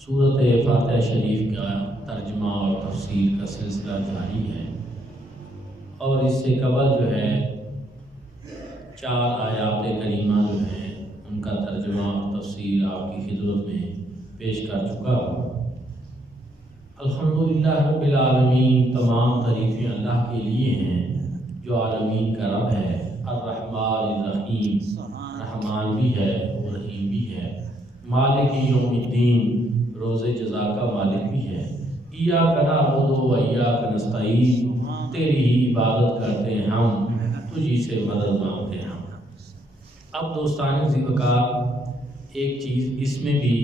صورت فاتحہ شریف کا ترجمہ اور تفسیر کا سلسلہ جاری ہے، اور اس سے قبل جو ہے 4 آیات کریمہ جو ہیں ان کا ترجمہ اور تفسیر آپ کی خدمت میں پیش کر چکا ہوں۔ الحمدللہ رب العالمین، تمام تعریفیں اللہ کے لیے ہیں جو عالمین کا رب ہے، الرحمن الرحیم، رحمان بھی ہے اور رحیم بھی ہے، مالک یوم الدین، روز جزا کا مالک بھی ہے، ایاک نعبد و ایاک نستعین، تیری ہی عبادت کرتے ہیں ہم، تجھی سے مدد مانگتے ہیں ہم۔ اب دوستان ذی وقار ایک چیز اس میں بھی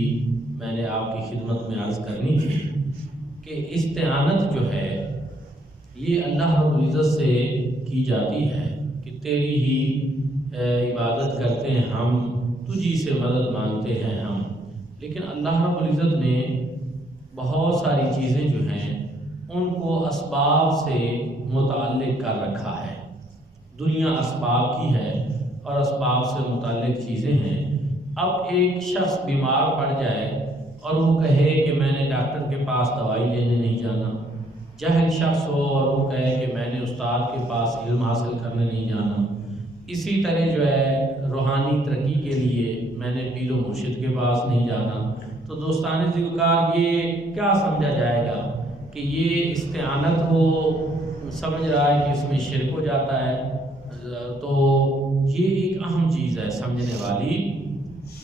میں نے آپ کی خدمت میں عرض کرنی تھی کہ استعانت جو ہے یہ اللہ رب العزت سے کی جاتی ہے کہ تیری ہی عبادت کرتے ہیں ہم، تجھی سے مدد مانگتے ہیں ہم۔ لیکن اللہ رب العزت نے بہت ساری چیزیں جو ہیں ان کو اسباب سے متعلق کر رکھا ہے۔ دنیا اسباب کی ہے اور اسباب سے متعلق چیزیں ہیں۔ اب ایک شخص بیمار پڑ جائے اور وہ کہے کہ میں نے ڈاکٹر کے پاس دوائی لینے نہیں جانا، جاہل شخص ہو اور وہ کہے کہ میں نے استاد کے پاس علم حاصل کرنے نہیں جانا، اسی طرح جو ہے روحانی ترقی کے لیے میں نے پیر و مرشد کے پاس نہیں جانا، تو دوستان ذی وقار یہ کیا سمجھا جائے گا کہ یہ استعانت وہ سمجھ رہا ہے کہ اس میں شرک ہو جاتا ہے؟ تو یہ ایک اہم چیز ہے سمجھنے والی۔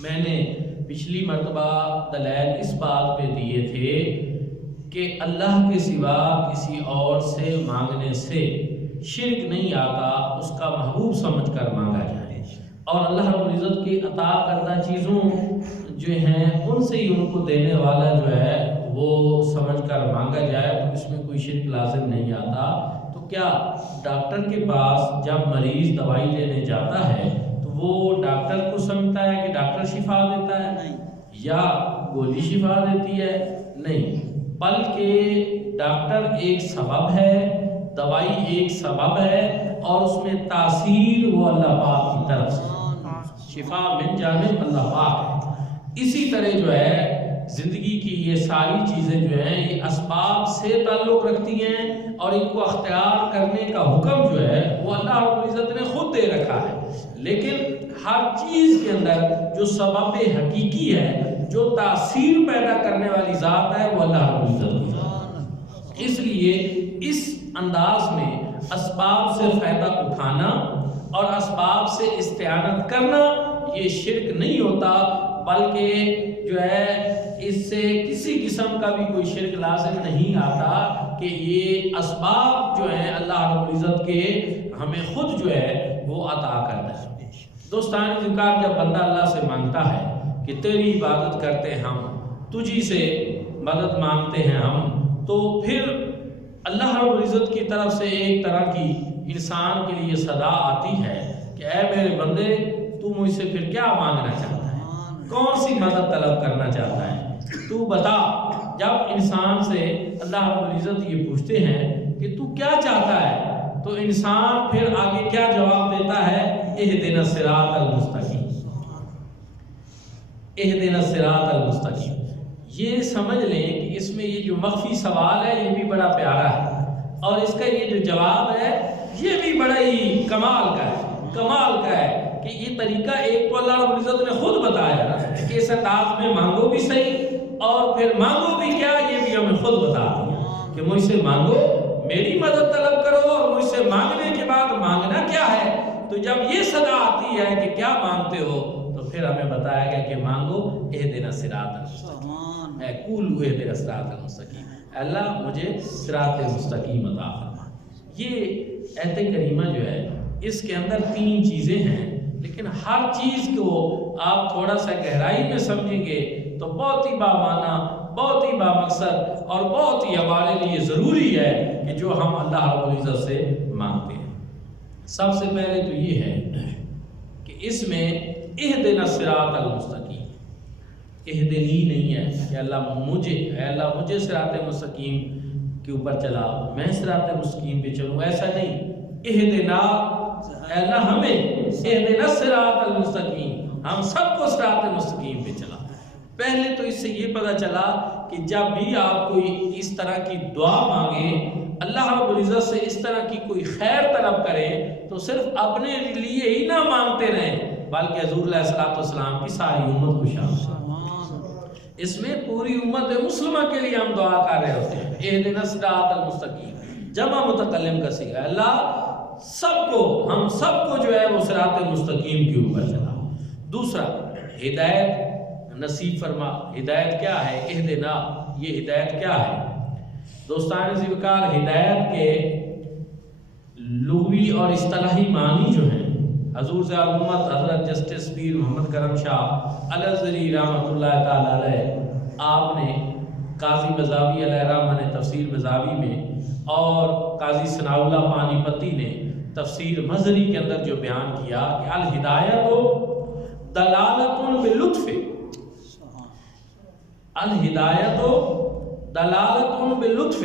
میں نے پچھلی مرتبہ دلائل اس بات پہ دیے تھے کہ اللہ کے سوا کسی اور سے مانگنے سے شرک نہیں آتا، اس کا محبوب سمجھ کر مانگا جائے، اور اللہ رب العزت کی عطا کردہ چیزوں جو ہیں ان سے ہی ان کو دینے والا جو ہے وہ سمجھ کر مانگا جائے، تو اس میں کوئی شرک لازم نہیں آتا۔ تو کیا ڈاکٹر کے پاس جب مریض دوائی لینے جاتا ہے تو وہ ڈاکٹر کو سمجھتا ہے کہ ڈاکٹر شفا دیتا ہے؟ نہیں۔ یا گولی شفا دیتی ہے؟ نہیں، بلکہ ڈاکٹر ایک سبب ہے، دوائی ایک سبب ہے، اور اس میں تاثیر وہ اللہ پاک کی طرف سے، شفا من جانب اللہ پاک ہے۔ اسی طرح جو ہے زندگی کی یہ ساری چیزیں جو ہیں یہ اسباب سے تعلق رکھتی ہیں، اور ان کو اختیار کرنے کا حکم جو ہے وہ اللہ رب العزت نے خود دے رکھا ہے۔ لیکن ہر چیز کے اندر جو سبب حقیقی ہے، جو تاثیر پیدا کرنے والی ذات ہے، وہ اللہ رب العزت کی ذات ہے۔ اس لیے اس انداز میں اسباب سے فائدہ اٹھانا اور اسباب سے استعانت کرنا یہ شرک نہیں ہوتا، بلکہ جو ہے اس سے کسی قسم کا بھی کوئی شرک لازم نہیں آتا کہ یہ اسباب جو ہیں اللہ رب العزت کے ہمیں خود جو ہے وہ عطا کرتا ہے۔ دوستان ذکر جب بندہ اللہ سے مانگتا ہے کہ تیری عبادت کرتے ہم، تجھی سے مدد مانگتے ہیں ہم، تو پھر اللہ رب العزت کی طرف سے ایک طرح کی انسان کے لیے صدا آتی ہے کہ اے میرے بندے، تو مجھ سے پھر کیا مانگنا چاہتا ہے؟ کون سی مدد طلب کرنا چاہتا ہے؟ تو بتا۔ جب انسان سے اللہ رب العزت یہ پوچھتے ہیں کہ تو کیا چاہتا ہے، تو انسان پھر آگے کیا جواب دیتا ہے؟ اہدنا الصراط المستقیم، اہدنا الصراط المستقیم۔ یہ سمجھ لیں کہ اس میں یہ جو مخفی سوال ہے یہ بھی بڑا پیارا ہے، اور اس کا یہ جو جواب ہے یہ بھی بڑا ہی کمال کا ہے کہ یہ طریقہ ایک تو اللہ رب العزت نے خود بتایا نا کہ اس انداز میں مانگو بھی صحیح، اور پھر مانگو بھی کیا یہ بھی ہمیں خود بتا دیا کہ مجھ سے مانگو، میری مدد طلب کرو، اور مجھ سے مانگنے کے بعد مانگنا کیا ہے۔ تو جب یہ صدا آتی ہے کہ کیا مانگتے ہو، تو پھر ہمیں بتایا گیا کہ مانگو اہدنا الصراط المستقیم، اے قولوا اہدنا الصراط المستقیم، اللہ مجھے صراط مستقیم عطا فرما۔ یہ آیت کریمہ جو ہے اس کے اندر 3 چیزیں ہیں، لیکن ہر چیز کو آپ تھوڑا سا گہرائی میں سمجھیں گے تو بہت ہی بامعنی، بہت ہی بامقصد، اور بہت ہی ہمارے لیے ضروری ہے کہ جو ہم اللہ رب العزت سے مانگتے ہیں۔ سب سے پہلے تو یہ ہے کہ اس میں اہدنا الصراط المستقیم، اہدنی نہیں ہے کہ اللہ مجھے صراط مستقیم کے اوپر چلا، میں صراط مستقیم پہ چلوں، ایسا نہیں۔ اہدنا، اے اللہ ہمیں اہدنا الصراط المستقیم، ہم سب کو صراط مستقیم پہ چلا۔ پہلے تو اس سے یہ پتہ چلا کہ جب بھی آپ کوئی اس طرح کی دعا مانگیں، اللہ رب العزت سے اس طرح کی کوئی خیر طلب کریں، تو صرف اپنے لیے ہی نہ مانگتے رہیں بلکہ حضور علیہ الصلوۃ والسلام کی ساری امت کو شامل، اس میں پوری امت مسلمہ کے لیے ہم دعا کر رہے ہوتے ہیں۔ اہدنا الصراط المستقیم، جمع متکلم کا صیغہ، اللہ سب کو، ہم سب کو جو ہے وہ صراط المستقیم کے اوپر چلا۔ دوسرا، ہدایت نصیب فرما۔ ہدایت کیا ہے؟ اہدنا، یہ ہدایت کیا ہے؟ دوستان ذوالفقار، ہدایت کے لغوی اور اصطلاحی معنی جو ہیں، حضور سے امت حضرت جسٹس پیر محمد کرم شاہ الازہری رحمۃ اللہ تعالی علیہ، آپ نے قاضی مزاوی علیہ رحمہ نے تفسیر مزاوی میں، اور قاضی ثناء اللہ پانی پتی نے تفسیر مظہری کے اندر جو بیان کیا کہ الہدایت دلالت باللطف، الہدایت دلالت باللطف،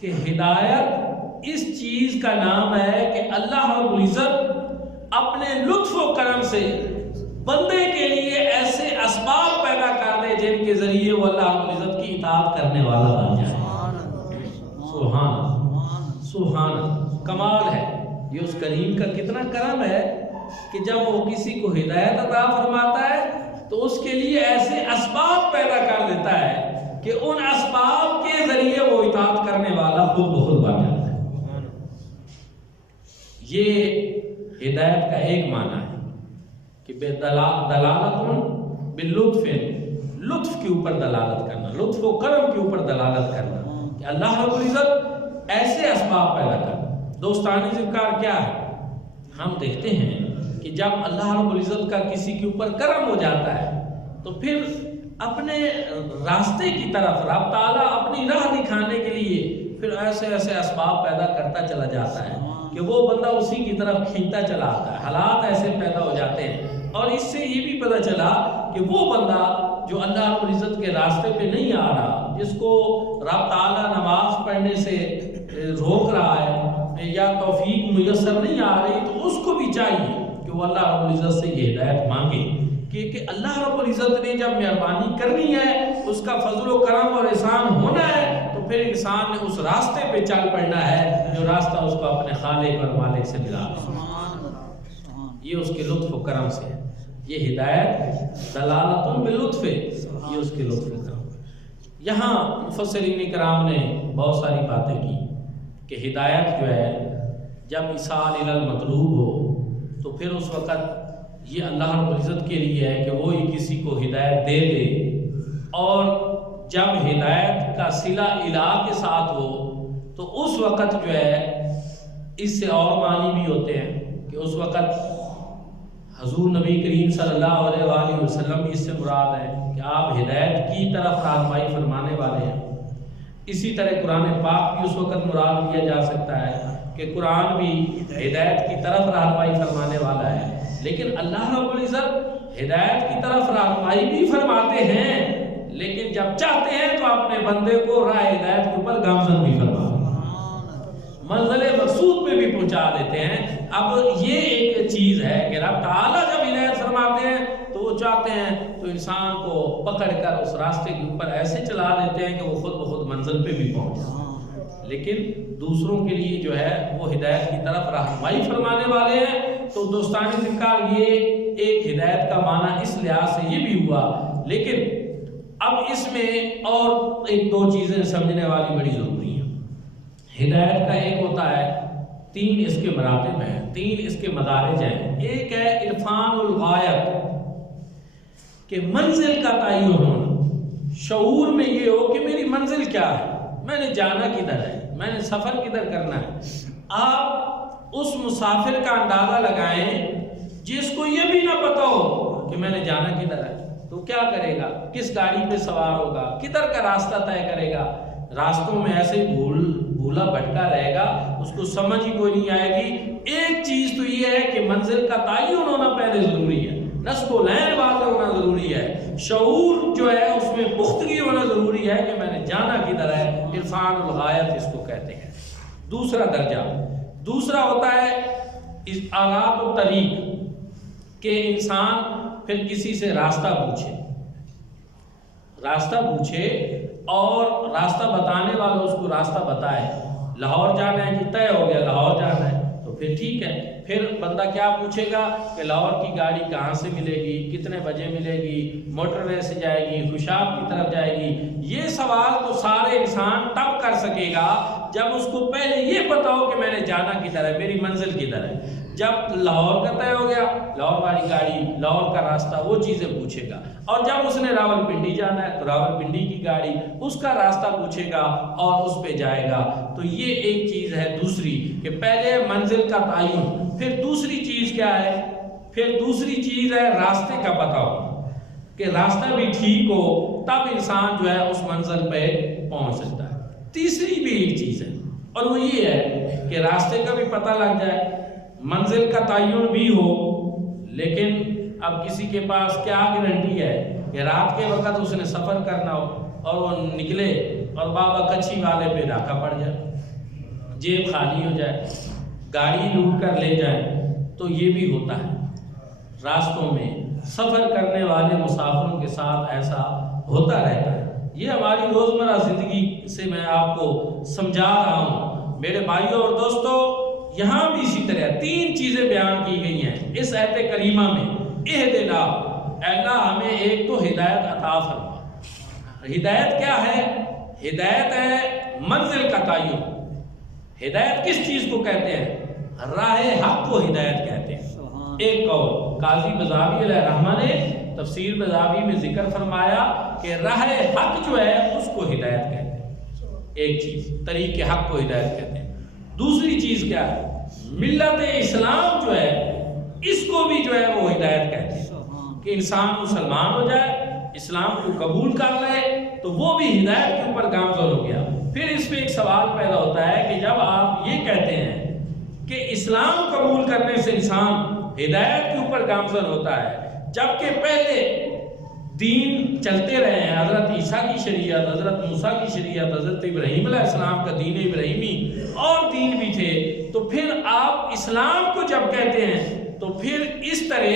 کہ ہدایت اس چیز کا نام ہے کہ اللہ رب العزت اپنے لطف و کرم سے بندے کے لیے ایسے اسباب پیدا کر دے جن کے ذریعے وہ اللہ رب العزت کی اطاعت کرنے والا بن جائے۔ سبحان سبحان، کمال ہے یہ اس کریم کا، کتنا کرم ہے کہ جب وہ کسی کو ہدایت عطا فرماتا ہے تو اس کے لیے ایسے اسباب پیدا کر دیتا ہے کہ ان اسباب کے ذریعے وہ اطاعت کرنے والا خود بخود بن جاتا ہے۔ یہ ہدایت کا ایک معنی ہے کہ دلالت باللطف، لطف کے اوپر دلالت کرنا، لطف و کرم کے اوپر دلالت کرنا کہ اللہ رب العزت ایسے اسباب پیدا کرنا۔ دوستانی ذکر کیا ہے؟ ہم دیکھتے ہیں کہ جب اللہ رب العزت کا کسی کے اوپر کرم ہو جاتا ہے تو پھر اپنے راستے کی طرف رب تعالیٰ اپنی راہ دکھانے کے لیے پھر ایسے ایسے اسباب پیدا کرتا چلا جاتا ہے کہ وہ بندہ اسی کی طرف کھینچتا چلا آتا ہے، حالات ایسے پیدا ہو جاتے ہیں۔ اور اس سے یہ بھی پتہ چلا کہ وہ بندہ جو اللہ رب العزت کے راستے پہ نہیں آ رہا، جس کو رب تعالیٰ نماز پڑھنے سے روک رہا ہے یا توفیق میسر نہیں آ رہی، تو اس کو بھی چاہیے کہ وہ اللہ رب العزت سے یہ ہدایت مانگے کہ اللہ رب العزت نے جب مہربانی کرنی ہے، اس کا فضل و کرم اور احسان ہونا ہے، تو پھر انسان نے اس راستے پہ چل پڑنا ہے جو راستہ اس کو اپنے خالق اور مالک سے ملا ہے۔ یہ اس کے لطف و کرم سے ہے۔ یہ ہدایت دلالت باللطف، یہ اس کے لطف و کرم۔ یہاں مفسرین کرام نے بہت ساری باتیں کی کہ ہدایت جو ہے جب ایصال الی المطلوب ہو تو پھر اس وقت یہ اللہ رب العزت کے لیے ہے کہ وہ ہی کسی کو ہدایت دے دے، اور جب ہدایت کا صلہ الہ کے ساتھ ہو تو اس وقت جو ہے اس سے اور معنی بھی ہوتے ہیں کہ اس وقت حضور نبی کریم صلی اللہ علیہ وآلہ وسلم اس سے مراد ہے کہ آپ ہدایت کی طرف رہنمائی فرمانے والے ہیں۔ اسی طرح قرآن پاک بھی اس وقت مراد لیا جا سکتا ہے کہ قرآن بھی ہدایت کی طرف رہنمائی فرمانے والا ہے، لیکن اللہ رب العزت ہدایت کی طرف رہنمائی بھی فرماتے ہیں، لیکن جب چاہتے ہیں تو اپنے بندے کو راہ ہدایت کے اوپر گامزن بھی فرماتے ہیں، منزل مقصود پہ بھی پہنچا دیتے ہیں۔ اب یہ ایک چیز ہے کہ رب تعالیٰ جب ہدایت فرماتے ہیں تو وہ چاہتے ہیں تو انسان کو پکڑ کر اس راستے کے اوپر ایسے چلا دیتے ہیں کہ وہ خود بخود منزل پہ بھی پہنچ جائے، لیکن دوسروں کے لیے جو ہے وہ ہدایت کی طرف رہنمائی فرمانے والے ہیں۔ تو دوستانی ذکر یہ ایک ہدایت کا معنی اس لحاظ سے یہ بھی ہوا، لیکن اب اس میں اور ایک دو چیزیں سمجھنے والی بڑی ضروری ہیں۔ ہدایت کا ایک ہوتا ہے، تین اس کے مراتب ہیں، تین اس کے مدارج ہیں۔ ایک ہے عرفان الغایت، کہ منزل کا تعین ہونا، شعور میں یہ ہو کہ میری منزل کیا ہے، میں نے جانا کدھر ہے، میں نے سفر کدھر کرنا ہے۔ آپ اس مسافر کا اندازہ لگائیں جس کو یہ بھی نہ پتا ہو کہ میں نے جانا کدھر ہے، تو کیا کرے گا، کس گاڑی پہ سوار ہوگا، کدھر کا راستہ طے کرے گا، راستوں میں ایسے ہی بھولا بھٹکا رہے گا، اس کو سمجھ ہی کوئی نہیں آئے گی۔ ایک چیز تو یہ ہے کہ منزل کا تعین ہونا پہلے ضروری ہے، نصب و لین واضح ہونا ضروری ہے، شعور جو ہے اس میں پختگی ہونا ضروری ہے کہ میں نے جانا کدھر ہے۔ عرفان الغایت اس کو کہتے ہیں۔ دوسرا درجہ، دوسرا ہوتا ہے آلات و طریق، کہ انسان پھر کسی سے راستہ پوچھے، راستہ پوچھے اور راستہ بتانے والا اس کو راستہ بتائے، لاہور جانا ہے کہ طے ہو گیا لاہور جانا ہے تو پھر ٹھیک ہے، پھر بندہ کیا پوچھے گا کہ لاہور کی گاڑی کہاں سے ملے گی، کتنے بجے ملے گی، موٹر وے سے جائے گی، خوشاب کی طرف جائے گی؟ یہ سوال تو سارے انسان تب کر سکے گا جب اس کو پہلے یہ پتا ہو کہ میں نے جانا کدھر ہے، میری منزل کدھر ہے۔ جب لاہور کا طے ہو گیا، لاہور والی گاڑی، لاہور کا راستہ، وہ چیزیں پوچھے گا، اور جب اس نے راولپنڈی جانا ہے تو راولپنڈی کی گاڑی، اس کا راستہ پوچھے گا اور اس پہ جائے گا۔ تو یہ ایک چیز ہے دوسری کہ پہلے منزل کا تعین، پھر دوسری چیز کیا ہے؟ پھر دوسری چیز ہے راستے کا پتہ ہو کہ راستہ بھی ٹھیک ہو، تب انسان جو ہے اس منزل پہ پہنچ سکتا ہے۔ تیسری بھی ایک چیز ہے اور وہ یہ ہے کہ راستے کا بھی پتہ لگ جائے، منزل کا تعین بھی ہو، لیکن اب کسی کے پاس کیا گارنٹی ہے کہ رات کے وقت اس نے سفر کرنا ہو اور وہ نکلے اور بابا کچھی والے پہ ڈاکہ پڑ جائے، جیب خالی ہو جائے، گاڑی لوٹ کر لے جائے؟ تو یہ بھی ہوتا ہے راستوں میں، سفر کرنے والے مسافروں کے ساتھ ایسا ہوتا رہتا ہے۔ یہ ہماری روزمرہ زندگی سے میں آپ کو سمجھا رہا ہوں میرے بھائیوں اور دوستوں۔ یہاں بھی اسی طرح تین چیزیں بیان کی گئی ہیں اس آیت کریمہ میں۔ اہدنا، اے اللہ ہمیں ایک تو ہدایت عطا فرما۔ ہدایت کیا ہے؟ ہدایت ہے منزل کا تعین۔ ہدایت کس چیز کو کہتے ہیں؟ راہ حق کو ہدایت کہتے ہیں۔ ایک قول قاضی بزاوی علیہ الرحمہ نے تفسیر بزاوی میں ذکر فرمایا کہ راہ حق جو ہے اس کو ہدایت کہتے ہیں۔ ایک چیز طریق حق کو ہدایت کہتے ہیں۔ دوسری چیز کیا ہے؟ ملت اسلام جو ہے اس کو بھی جو ہے وہ ہدایت کہتے ہیں کہ انسان مسلمان ہو جائے، اسلام کو قبول کر لے تو وہ بھی ہدایت کے اوپر گامزن ہو گیا۔ پھر اس میں ایک سوال پیدا ہوتا ہے کہ جب آپ یہ کہتے ہیں کہ اسلام قبول کرنے سے انسان ہدایت کے اوپر گامزن ہوتا ہے، جبکہ پہلے دین چلتے رہے ہیں، حضرت عیسیٰ کی شریعت، حضرت موسیٰ کی شریعت، حضرت ابراہیم علیہ السلام کا دین ابراہیمی اور دین بھی تھے، تو پھر آپ اسلام کو جب کہتے ہیں تو پھر اس طرح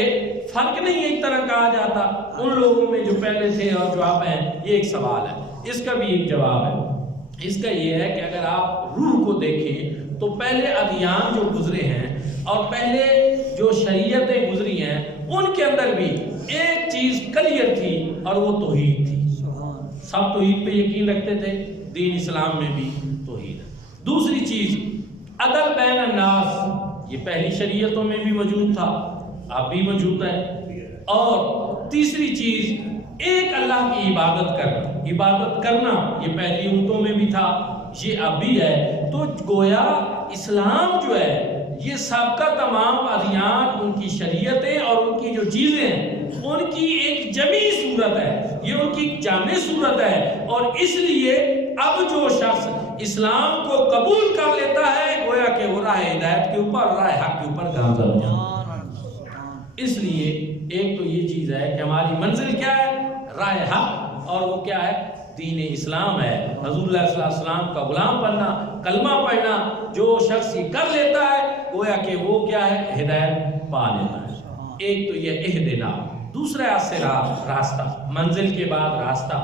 فرق نہیں ایک طرح کہا جاتا ان لوگوں میں جو پہلے تھے اور جو آپ ہیں؟ یہ ایک سوال ہے، اس کا بھی ایک جواب ہے۔ اس کا یہ ہے کہ اگر آپ روح کو دیکھیں تو پہلے ادیان جو گزرے ہیں اور پہلے جو شریعتیں گزری ہیں ان کے اندر بھی ایک چیز کلیئر تھی اور وہ توحید تھی۔ سب توحید پہ یقین رکھتے تھے، دین اسلام میں بھی توحید ہے۔ دوسری چیز عدل بین الناس، یہ پہلی شریعتوں میں بھی موجود تھا، اب بھی موجود ہے۔ اور تیسری چیز ایک اللہ کی عبادت کرنا، عبادت کرنا یہ پہلی امتوں میں بھی تھا، یہ اب بھی ہے۔ تو گویا اسلام جو ہے یہ سب کا تمام ادیان، ان کی شریعتیں اور ان کی جو چیزیں ہیں ان کی ایک جمعی صورت ہے، یہ ان کی جامع صورت ہے، اور اس لیے اب جو شخص اسلام کو قبول کر لیتا ہے گویا کہ وہ راہ ہدایت کے اوپر، راہ حق کے اوپر گامزن ہو جاتا ہے۔ اس لیے ایک تو یہ چیز ہے کہ ہماری منزل کیا ہے؟ راہ حق، اور وہ کیا ہے؟ دین اسلام ہے، حضور اللہ صلی اللہ علیہ وسلم کا غلام بننا، کلمہ پڑھنا۔ جو شخص یہ کر لیتا ہے گویا کہ وہ کیا ہے؟ ہدایت پا لیتا ہے۔ ایک تو یہ اہدنا، دوسرا صراط، راستہ، منزل کے بعد راستہ،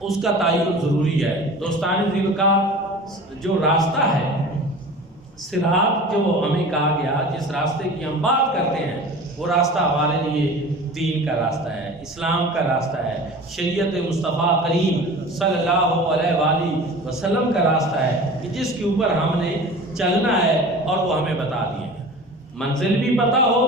اس کا تعین ضروری ہے۔ دوستان عزیز کا جو راستہ ہے، صراط جو ہمیں کہا گیا، جس راستے کی ہم بات کرتے ہیں وہ راستہ ہمارے لیے دین کا راستہ ہے، اسلام کا راستہ ہے، شریعت مصطفیٰ کریم صلی اللہ علیہ وآلہ وسلم کا راستہ ہے کہ جس کے اوپر ہم نے چلنا ہے اور وہ ہمیں بتا دیے ہیں۔ منزل بھی پتہ ہو،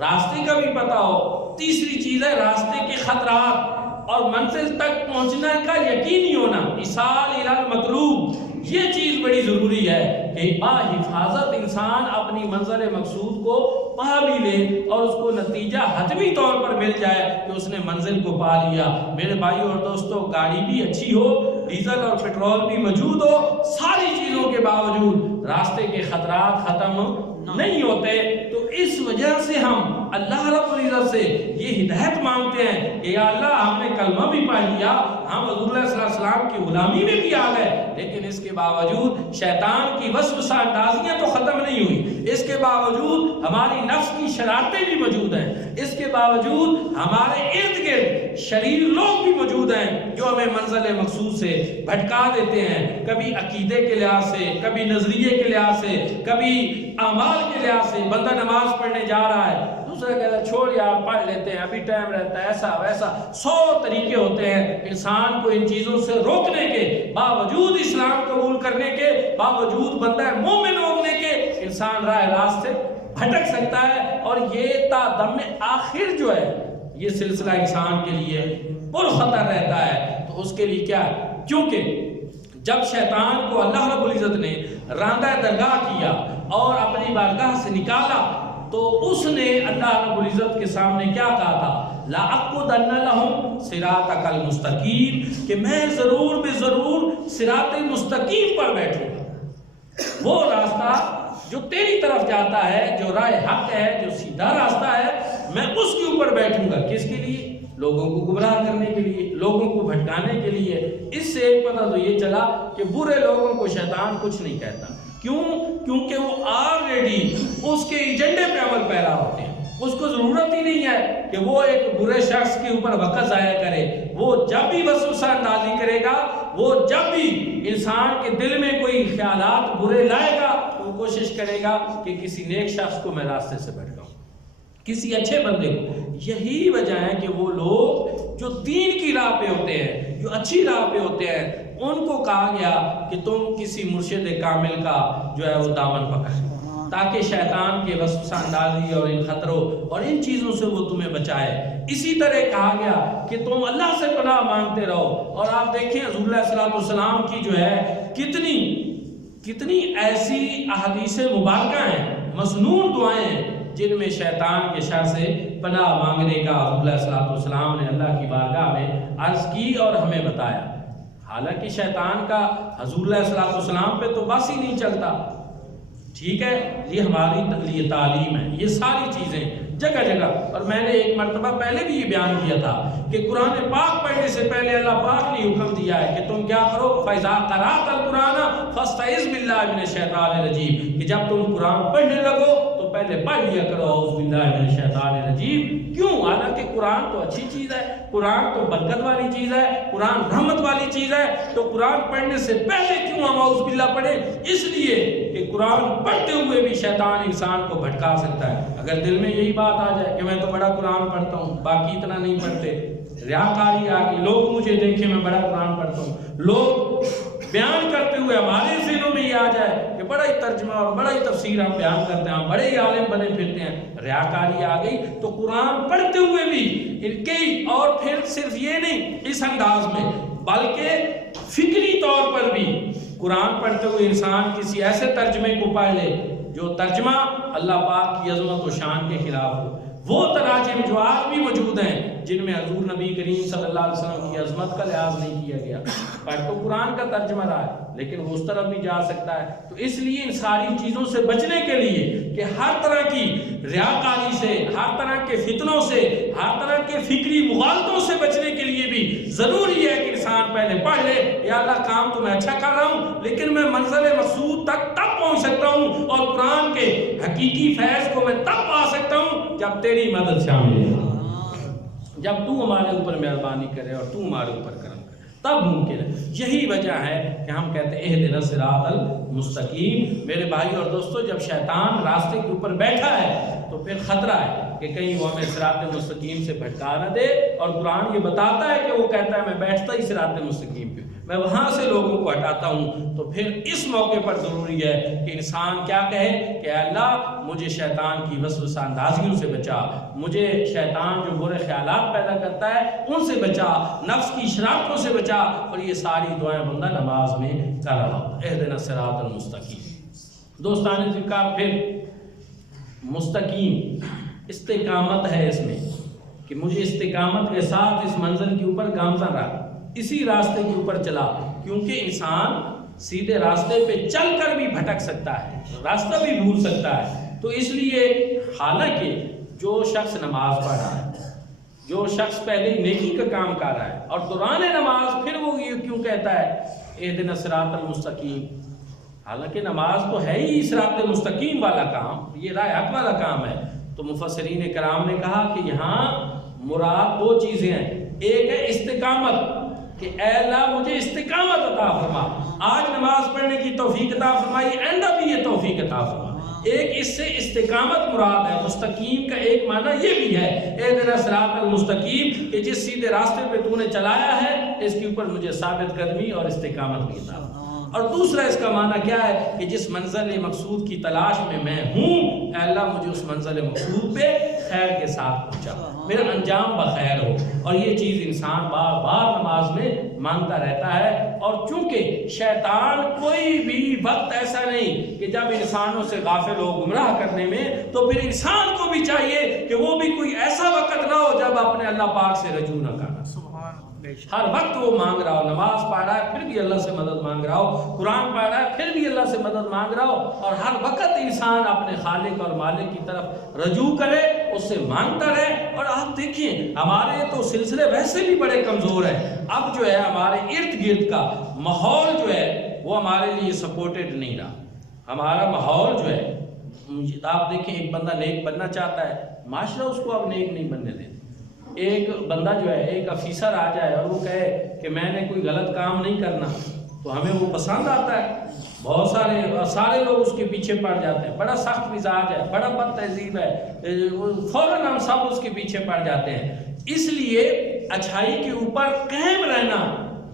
راستے کا بھی پتہ ہو، تیسری چیز ہے راستے کے خطرات اور منزل تک پہنچنے کا یقینی ہونا، ایصال الی المطلوب۔ یہ چیز بڑی ضروری ہے کہ باحفاظت انسان اپنی منزل مقصود کو پا بھی لے اور اس کو نتیجہ حتمی طور پر مل جائے کہ اس نے منزل کو پا لیا۔ میرے بھائیوں اور دوستوں، گاڑی بھی اچھی ہو، ڈیزل اور پیٹرول بھی موجود ہو، ساری چیزوں کے باوجود راستے کے خطرات ختم نہیں ہوتے۔ تو اس وجہ سے ہم اللہ رب العزت سے یہ ہدایت مانگتے ہیں کہ یا اللہ ہم نے کلمہ بھی پڑھ لیا، ہم حضور صلی اللہ علیہ وسلم کی غلامی میں بھی آ گئے، لیکن اس کے باوجود شیطان کی وسوسہ اندازیاں تو ختم نہیں ہوئی، اس کے باوجود ہماری نفس کی شرارتیں بھی موجود ہیں، اس کے باوجود ہمارے ارد گرد شریر لوگ بھی موجود ہیں جو ہمیں منزل مقصود سے بھٹکا دیتے ہیں، کبھی عقیدے کے لحاظ سے، کبھی نظریے کے لحاظ سے، کبھی اعمال کے لحاظ سے۔ بندہ نماز پڑھنے جا رہا ہے، دوسرا کہتا ہے چھوڑ یار پڑھ لیتے ہیں، ابھی ٹائم رہتا ہے، ایسا ویسا 100 طریقے ہوتے ہیں انسان کو ان چیزوں سے روکنے کے باوجود، اسلام قبول کرنے کے باوجود، بندہ مومن ہونے کے انسان راہ راست سے بھٹک سکتا ہے، اور یہ تا دم آخر جو ہے یہ سلسلہ انسان کے لیے پرخطر رہتا ہے۔ تو اس کے لیے کیا ہے؟ کیونکہ جب شیطان کو اللہ رب العزت نے راندہ درگاہ کیا اور اپنی بارگاہ سے نکالا تو اس نے اللہ رب العزت کے سامنے کیا کہا تھا؟ لَأَقْعُدَنَّ لَهُمْ صِرَاطَكَ الْمُسْتَقِيمَ، کہ میں ضرور بے ضرور صراط مستقیم پر بیٹھوں گا، وہ راستہ جو تیری طرف جاتا ہے، جو راہ حق ہے، جو سیدھا راستہ ہے، میں اس کے اوپر بیٹھوں گا۔ کس کے لیے؟ لوگوں کو گمراہ کرنے کے لیے، لوگوں کو بھٹکانے کے لیے۔ اس سے ایک پتہ تو یہ چلا کہ برے لوگوں کو شیطان کچھ نہیں کہتا، کیوں؟ کیونکہ وہ آلریڈی اس کے ایجنڈے پہ عمل پیرا ہوتے ہیں، اس کو ضرورت ہی نہیں ہے کہ وہ ایک برے شخص کے اوپر وقت ضائع کرے۔ وہ جب بھی وسوسہ اندازی کرے گا، وہ جب بھی انسان کے دل میں کوئی خیالات برے لائے گا، تو وہ کوشش کرے گا کہ کسی نیک شخص کو میں راستے سے بھٹکاؤں، کسی اچھے بندے کو۔ یہی وجہ ہے کہ وہ لوگ جو دین کی راہ پہ ہوتے ہیں، جو اچھی راہ پہ ہوتے ہیں، ان کو کہا گیا کہ تم کسی مرشد کامل کا جو ہے وہ دامن پکڑو، تاکہ شیطان کے وسوسہ اندازی اور ان خطروں اور ان چیزوں سے وہ تمہیں بچائے۔ اسی طرح کہا گیا کہ تم اللہ سے پناہ مانگتے رہو۔ اور آپ دیکھیں حضور علیہ الصلوۃ والسلام کی جو ہے کتنی ایسی احادیث مبارکہ ہیں، مسنون دعائیں ہیں جن میں شیطان کے شر سے پناہ مانگنے کا حضور علیہ الصلوۃ والسلام نے اللہ کی بارگاہ میں عرض کی اور ہمیں بتایا۔ حالانکہ شیطان کا حضور علیہ الصلوۃ والسلام پہ تو بس ہی نہیں چلتا، ٹھیک ہے، یہ ہماری لیے تعلیم ہے، یہ ساری چیزیں جگہ جگہ۔ اور میں نے ایک مرتبہ پہلے بھی یہ بیان کیا تھا کہ قرآن پاک پڑھنے سے پہلے اللہ پاک نے حکم دیا ہے کہ تم کیا کرو؟ فَإِذَا قَرَأْتَ الْقُرْآنَ فَاسْتَعِذْ بِاللَّهِ مِنَ الشَّيْطَانِ الرَّجِيمِ، کہ جب تم قرآن پڑھنے لگو تو پہلے پڑھ لیا کرو اعوذ باللہ من الشیطان الرجیم۔ کیوں؟ حالانکہ قرآن تو اچھی چیز ہے، قرآن تو برکت والی چیز ہے، قرآن رحمت والی چیز ہے، تو قرآن پڑھنے سے پہلے کیوں ہم اعوذ باللہ پڑھیں؟ اس لیے کہ قرآن پڑھتے ہوئے بھی شیطان انسان کو بھٹکا سکتا ہے۔ اگر دل میں یہی بات آ جائے کہ میں تو بڑا قرآن پڑھتا ہوں، باقی اتنا نہیں پڑھتے، ریاکاری آ گئی، لوگ مجھے دیکھیں میں بڑا قرآن پڑھتا ہوں، لوگ بیان کرتے ہوئے ہمارے ذہنوں میں یہ آ جائے کہ بڑا ہی ترجمہ اور بڑا ہی تفسیر ہم بیان کرتے ہیں، ہم بڑے ہی عالم بنے پھرتے ہیں، ریاکاری آ گئی، تو قرآن پڑھتے ہوئے بھی ان کے، اور پھر صرف یہ نہیں اس انداز میں، بلکہ فکری طور پر بھی قرآن پڑھتے ہوئے انسان کسی ایسے ترجمے کو پڑھ لے جو ترجمہ اللہ پاک کی عظمت و شان کے خلاف ہو۔ وہ تراجم جو آج بھی موجود ہیں جن میں حضور نبی کریم صلی اللہ علیہ وسلم کی عظمت کا لحاظ نہیں کیا گیا، پر تو قرآن کا ترجمہ رہا ہے لیکن وہ اس طرف بھی جا سکتا ہے۔ تو اس لیے ان ساری چیزوں سے بچنے کے لیے کہ ہر طرح کی ریاکاری سے، ہر طرح کے فتنوں سے، ہر طرح کے فکری مغالطوں سے بچنے کے لیے بھی ضروری ہے کہ انسان پہلے پڑھ لے یا اللہ کام تو میں اچھا کر رہا ہوں لیکن میں منزل مقصود تک تب پہنچ سکتا ہوں اور قرآن کے حقیقی فیض کو میں تب پا سکتا ہوں جب تیری مدد شامل ہے، جب تو ہمارے اوپر مہربانی کرے اور تو ہمارے اوپر کرم کرے، تب ممکن ہے۔ یہی وجہ ہے کہ ہم کہتے ہیں اہدنا الصراط المستقیم۔ میرے بھائی اور دوستو، جب شیطان راستے کے اوپر بیٹھا ہے تو پھر خطرہ ہے کہ کہیں وہ ہمیں صراط مستقیم سے بھٹکا نہ دے، اور قرآن یہ بتاتا ہے کہ وہ کہتا ہے میں بیٹھتا ہی صراط مستقیم پہ، میں وہاں سے لوگوں کو ہٹاتا ہوں۔ تو پھر اس موقع پر ضروری ہے کہ انسان کیا کہے کہ اللہ مجھے شیطان کی وسوسہ اندازیوں سے بچا، مجھے شیطان جو برے خیالات پیدا کرتا ہے ان سے بچا، نفس کی شرارتوں سے بچا، اور یہ ساری دعائیں بندہ نماز میں کر رہا ہوتا ہے۔ اہدنا الصراط المستقیم۔ دوستان ذکر، پھر مستقیم استقامت ہے اس میں کہ مجھے استقامت کے ساتھ اس منزل کے اوپر گامزن رہا، اسی راستے کے اوپر چلا، کیونکہ انسان سیدھے راستے پہ چل کر بھی بھٹک سکتا ہے، راستہ بھی بھول سکتا ہے۔ تو اس لیے حالانکہ جو شخص نماز پڑھ رہا ہے، جو شخص پہلے نیکی کا کام کر رہا ہے اور دوران نماز پھر وہ یہ کیوں کہتا ہے اہدنا الصراط المستقیم، حالانکہ نماز تو ہے ہی صراط المستقیم والا کام، یہ راہ حق والا کام ہے. تو مفسرین کرام نے کہا کہ یہاں مراد دو چیزیں ہیں. ایک ہے استقامت کہ اے اللہ مجھے استقامت عطا فرما، آج نماز پڑھنے کی توفیق عطا فرمائی، آئندہ بھی یہ توفیق عطا فرما. ایک اس سے استقامت مراد ہے. مستقیم کا ایک معنی یہ بھی ہے اہدنا الصراط المستقیم کہ جس سیدھے راستے پہ تو نے چلایا ہے اس کے اوپر مجھے ثابت قدمی اور استقامت بھی عطا. اور دوسرا اس کا معنی کیا ہے کہ جس منزل مقصود کی تلاش میں ہوں، اے اللہ مجھے اس منزل مقصود پہ خیر کے ساتھ پہنچا، میرا انجام بخیر ہو. اور یہ چیز انسان بار بار نماز میں مانگتا رہتا ہے. اور چونکہ شیطان کوئی بھی وقت ایسا نہیں کہ جب انسانوں سے غافل ہو گمراہ کرنے میں، تو پھر انسان کو بھی چاہیے کہ وہ بھی کوئی ایسا وقت نہ ہو جب اپنے اللہ پاک سے رجوع نہ کرنا. ہر وقت وہ مانگ رہا ہو، نماز پڑھ رہا ہے پھر بھی اللہ سے مدد مانگ رہا ہو، قرآن پڑھ رہا ہے پھر بھی اللہ سے مدد مانگ رہا ہو، اور ہر وقت انسان اپنے خالق اور مالک کی طرف رجوع کرے، اس سے مانگتا رہے. اور آپ دیکھیں ہمارے تو سلسلے ویسے بھی بڑے کمزور ہیں. اب جو ہے ہمارے ارد گرد کا ماحول جو ہے وہ ہمارے لیے سپورٹڈ نہیں رہا. ہمارا ماحول جو ہے، آپ دیکھیں ایک بندہ نیک بننا چاہتا ہے، معاشرہ اس کو اب نیک نہیں بننے دیتا. ایک بندہ جو ہے، ایک افیسر آ جائے اور وہ کہے کہ میں نے کوئی غلط کام نہیں کرنا، تو ہمیں وہ پسند آتا ہے. بہت سارے لوگ اس کے پیچھے پڑ جاتے ہیں. بڑا سخت مزاج ہے، بڑا بد تہذیب ہے، فوراً ہم سب اس کے پیچھے پڑ جاتے ہیں. اس لیے اچھائی کے اوپر قائم رہنا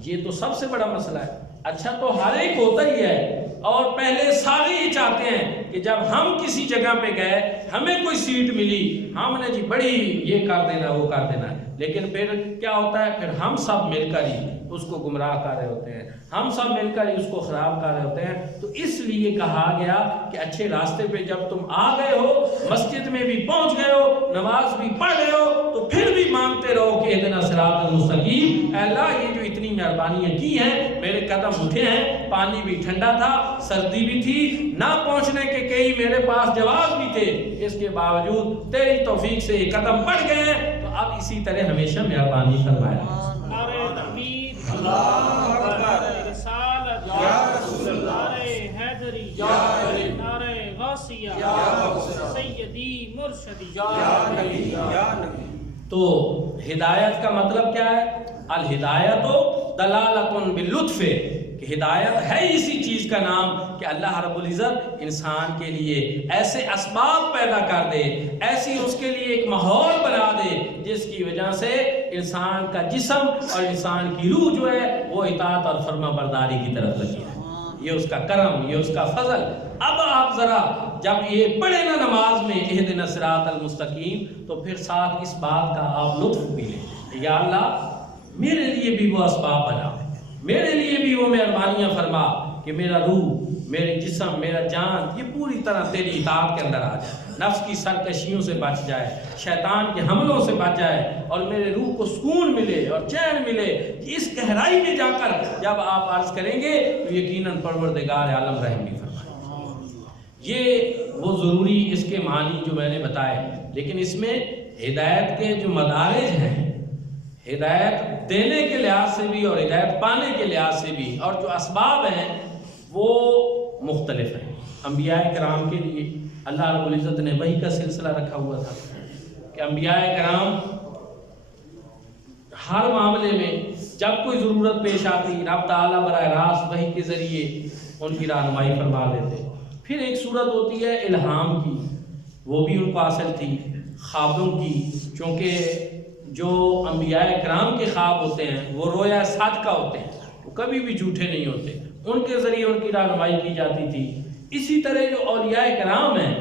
یہ تو سب سے بڑا مسئلہ ہے. اچھا تو ہر ایک ہوتا ہی ہے، اور پہلے سارے یہ چاہتے ہیں کہ جب ہم کسی جگہ پہ گئے، ہمیں کوئی سیٹ ملی، ہم نے جی بڑی یہ کر دینا وہ کر دینا. لیکن پھر کیا ہوتا ہے، پھر ہم سب مل کر ہی اس کو گمراہ کر رہے ہوتے ہیں، ہم سب مل کر ہی اس کو خراب کر رہے ہوتے ہیں. تو اس لیے کہا گیا کہ اچھے راستے پہ جب تم آ گئے ہو، مسجد میں بھی پہنچ گئے ہو، نماز بھی پڑھ گئے ہو، تو پھر بھی مانگتے رہو کہ اہدنا الصراط المستقیم. اے اللہ یہ جو اتنی مہربانیاں کی ہیں، میرے قدم اٹھے ہیں، پانی بھی ٹھنڈا تھا، سردی بھی تھی، نہ پہنچنے کے کئی میرے پاس جواز بھی تھے، اس کے باوجود تیری توفیق سے یہ قدم بڑھ گئے ہیں. تو اب اسی طرح ہمیشہ مہربانی فرمائے. نعرہ تکبیر، اللہ اکبر، رسالت، یا رسول اللہ، نعرہ حیدری، نعرہ غوثیہ، سیدی مرشدی، یا نبی. تو ہدایت کا مطلب کیا ہے؟ الہدایت دلالۃ باللطف، کہ ہدایت ہے اسی چیز کا نام کہ اللہ رب العزت انسان کے لیے ایسے اسباب پیدا کر دے، ایسی اس کے لیے ایک ماحول بنا دے جس کی وجہ سے انسان کا جسم اور انسان کی روح جو ہے وہ اطاعت اور فرما برداری کی طرف لگی ہے. یہ اس کا کرم، یہ اس کا فضل. اب آپ ذرا جب یہ پڑھے نا نماز میں اہدنا الصراط المستقیم، تو پھر ساتھ اس بات کا آپ لطف بھی لیں، یا اللہ میرے لیے بھی وہ اسباب بنا، میرے لیے بھی وہ مہربانیاں فرما کہ میرا روح، میرے جسم، میرا جان یہ پوری طرح تیری اطاعت کے اندر آ جائے، نفس کی سرکشیوں سے بچ جائے، شیطان کے حملوں سے بچ جائے، اور میرے روح کو سکون ملے اور چین ملے. اس گہرائی میں جا کر جب آپ عرض کریں گے تو یقیناً پروردگار عالم رحم بھی فرمائے. یہ وہ ضروری اس کے معنی جو میں نے بتائے. لیکن اس میں ہدایت کے جو مدارج ہیں، ہدایت دینے کے لحاظ سے بھی اور ہدایت پانے کے لحاظ سے بھی، اور جو اسباب ہیں وہ مختلف ہیں. انبیاء کرام کے لیے اللہ رب العزت نے وحی کا سلسلہ رکھا ہوا تھا کہ انبیاء کرام ہر معاملے میں جب کوئی ضرورت پیش آتی، رب تعالیٰ براہ راست وحی کے ذریعے ان کی رہنمائی فرما دیتے. پھر ایک صورت ہوتی ہے الہام کی، وہ بھی ان کو حاصل تھی، خوابوں کی، چونکہ جو انبیاء کرام کے خواب ہوتے ہیں وہ رویا صادقہ ہوتے ہیں، وہ کبھی بھی جھوٹے نہیں ہوتے، ان کے ذریعے ان کی رہنمائی کی جاتی تھی. اسی طرح جو اولیاء کرام ہیں،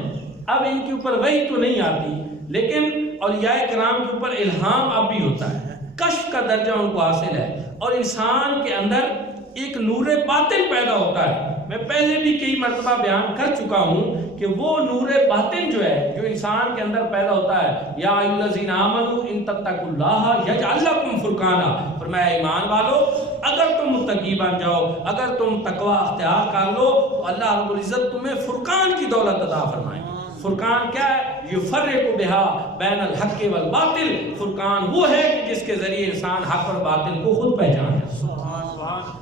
اب ان کے اوپر وحی تو نہیں آتی، لیکن اولیاء کرام کے اوپر الہام اب بھی ہوتا ہے، کشف کا درجہ ان کو حاصل ہے، اور انسان کے اندر ایک نور باطن پیدا ہوتا ہے. میں پہلے بھی کئی مرتبہ بیان کر چکا ہوں کہ وہ نور باطن جو ہے جو انسان کے اندر پیدا ہوتا ہے، یا ایھا الذین آمنوا ان تتقوا اللہ یجعل لکم فرقانا، فرمایا ایمان والو اگر تم متقی بن جاؤ، اگر تم تقوی اختیار کر لو، تو اللہ رب العزت تمہیں فرقان کی دولت عطا فرمائے. فرقان کیا ہے؟ یفرق بہا بین الحق والباطل، فرقان وہ ہے کہ جس کے ذریعے انسان حق اور باطل کو خود پہچان جائے،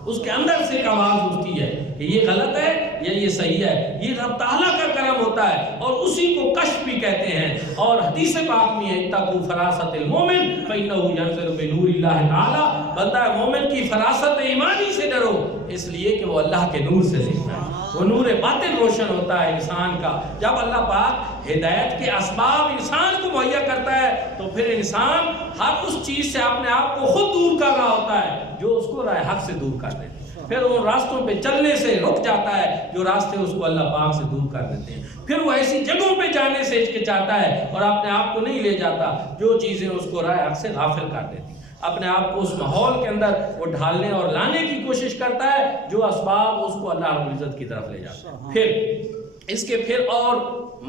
اس کے اندر سے ایک آواز اٹھتی ہے کہ یہ غلط ہے یا یہ صحیح ہے۔ یہ رب تعالیٰ کا کرم ہوتا ہے اور اسی کو کشف بھی کہتے ہیں۔ اور حدیث پاک میں ہے اتقوا فراست المومن فإنہ ینظر بنور اللہ تعالیٰ، بندہ مومن کی فراست ایمانی سے ڈرو، اس لیے کہ وہ اللہ کے نور سے دیکھتا ہے، وہ نور باطن روشن ہوتا ہے انسان کا۔ جب اللہ پاک ہدایت کے اسباب انسان کو مہیا کرتا ہے تو پھر انسان ہر اس چیز سے اپنے آپ کو خود دور کر رہا ہوتا ہے جو اس کو راہ حق سے دور کر دیتے ہیں، پھر وہ راستوں پہ چلنے سے رک جاتا ہے جو راستے اس کو اللہ پاک سے دور کر دیتے ہیں، پھر وہ ایسی جگہوں پہ جانے سے ہچکچاتا ہے اور اپنے آپ کو نہیں لے جاتا جو چیزیں اس کو راہ حق سے غافل کر دیتی ہیں، اپنے آپ کو اس ماحول کے اندر وہ ڈھالنے اور لانے کی کوشش کرتا ہے جو اسباب اس کو اللہ رب العزت کی طرف لے جاتا ہے۔ پھر اس کے پھر اور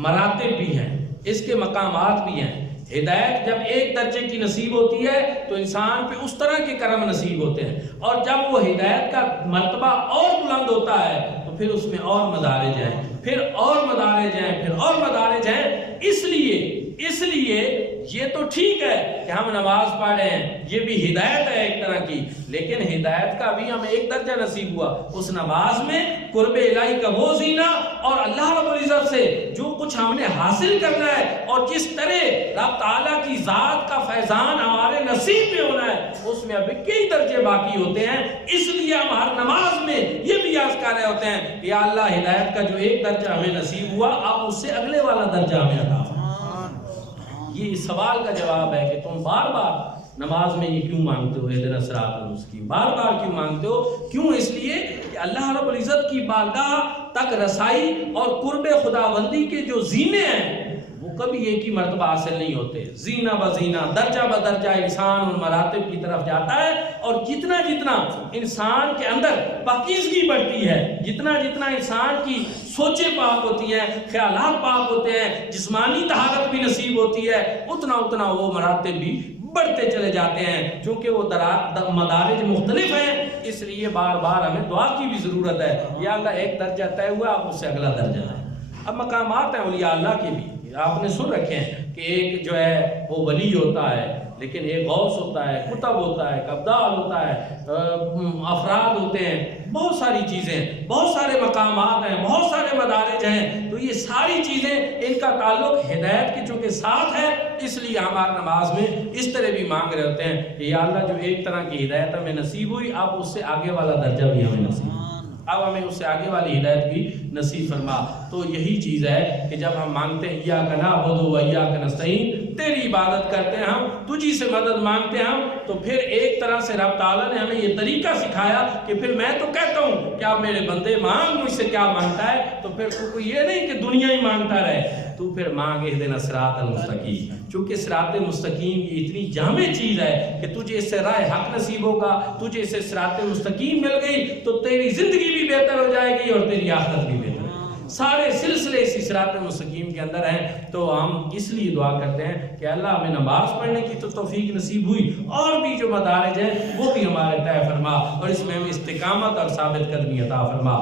مراتب بھی ہیں، اس کے مقامات بھی ہیں۔ ہدایت جب ایک درجے کی نصیب ہوتی ہے تو انسان پہ اس طرح کے کرم نصیب ہوتے ہیں، اور جب وہ ہدایت کا مرتبہ اور بلند ہوتا ہے تو پھر اس میں اور مدارج ہیں، پھر اور مدارج ہیں، پھر اور مدارج ہیں۔ اس لیے یہ تو ٹھیک ہے کہ ہم نماز پڑھ رہے ہیں، یہ بھی ہدایت ہے ایک طرح کی، لیکن ہدایت کا بھی ہمیں ایک درجہ نصیب ہوا، اس نماز میں قرب الہی کا وہ زینہ اور اللہ رب العزت سے جو کچھ ہم نے حاصل کرنا ہے اور جس طرح رب تعالیٰ کی ذات کا فیضان ہمارے نصیب میں ہونا ہے، اس میں ابھی کئی درجے باقی ہوتے ہیں۔ اس لیے ہم ہر نماز میں یہ بھی یاد کر رہے ہوتے ہیں کہ یا اللہ ہدایت کا جو ایک درجہ ہمیں نصیب ہوا، اب اس سے اگلے والا درجہ ہمیں عطا فرما۔ یہ سوال کا جواب ہے کہ تم بار بار نماز میں یہ کیوں مانگتے ہو اہدنا الصراط المستقیم، بار بار کیوں مانگتے ہو؟ کیوں؟ اس لیے کہ اللہ رب العزت کی بارگاہ تک رسائی اور قرب خداوندی کے جو زینے ہیں وہ کبھی ایک ہی مرتبہ حاصل نہیں ہوتے، زینہ بزینہ درجہ بدرجہ انسان ان مراتب کی طرف جاتا ہے، اور جتنا جتنا انسان کے اندر پاکیزگی بڑھتی ہے، جتنا جتنا انسان کی سوچیں پاک ہوتی ہیں، خیالات پاک ہوتے ہیں، جسمانی طہارت بھی نصیب ہوتی ہے، اتنا اتنا وہ مراتب بھی بڑھتے چلے جاتے ہیں۔ چونکہ وہ مدارج مختلف ہیں، اس لیے بار بار ہمیں دعا کی بھی ضرورت ہے، یا اللہ ایک درجہ طے ہوا، اب اس سے اگلا درجہ ہے۔ اب مقامات ہیں اولیاء اللہ کے بھی، آپ نے سن رکھے ہیں کہ ایک جو ہے وہ ولی ہوتا ہے، لیکن ایک غوث ہوتا ہے، قطب ہوتا ہے، کبدال ہوتا ہے، افراد ہوتے ہیں، بہت ساری چیزیں، بہت سارے مقامات ہیں، بہت سارے مدارج ہیں۔ تو یہ ساری چیزیں ان کا تعلق ہدایت کے چونکہ ساتھ ہے، اس لیے ہمارے نماز میں اس طرح بھی مانگ رہے ہوتے ہیں کہ یا اللہ جو ایک طرح کی ہدایت ہمیں نصیب ہوئی، اب اس سے آگے والا درجہ بھی ہمیں نصیب، اب ہمیں اس سے آگے والی ہدایت بھی نصیب فرما۔ تو یہی چیز ہے کہ جب ہم مانگتے ہیں ایاک نعبد و ایاک نستعین، تیری عبادت کرتے ہیں ہم، تجھی سے مدد مانگتے ہیں ہم، تو پھر ایک طرح سے رب تعالیٰ نے ہمیں یہ طریقہ سکھایا کہ پھر میں تو کہتا ہوں کہ آپ میرے بندے مانگ مجھ سے کیا مانگتا ہے، تو پھر تو یہ نہیں کہ دنیا ہی مانگتا رہے، تو پھر مانگ اہدنا الصراط المستقیم۔ چونکہ صراط مستقیم یہ اتنی جامع چیز ہے کہ تجھے اس سے راہ حق نصیب ہوگا، تجھے اس سے صراط مستقیم مل گئی تو تیری زندگی بھی بہتر ہو جائے گی اور تیری آخرت بھی بہتر، سارے سلسلے اسی صراط مستقیم کے اندر ہیں۔ تو ہم اس لیے دعا کرتے ہیں کہ اللہ ہمیں نماز پڑھنے کی تو توفیق نصیب ہوئی، اور بھی جو مدارج ہیں وہ بھی ہمارے طے فرما، اور اس میں ہمیں استقامت اور ثابت قدمی عطا فرما۔